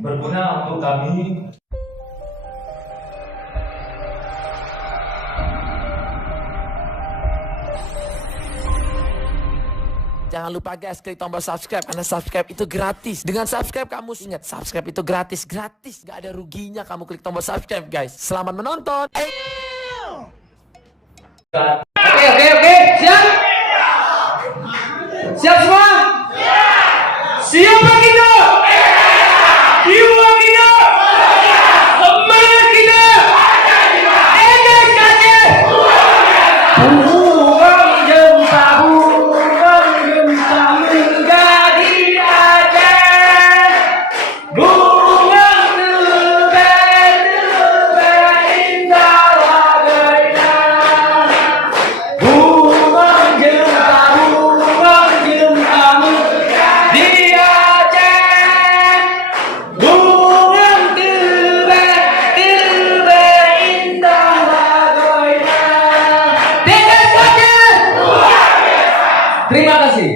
berguna untuk kami. Jangan lupa guys, klik tombol subscribe karena subscribe itu gratis. Dengan subscribe kamu ingat, subscribe itu gratis, gak ada ruginya kamu klik tombol subscribe guys. Selamat menonton. Oke, siap? Siap semua? Siapa kita? Jiwa kita? Semangat kita? Enak saja! Bunga gempa menjadi Aceh. Bunga terbang indah laganya. Bunga gempa di Aceh. Bunga terbang indah laganya. Dengan saja. Terima kasih.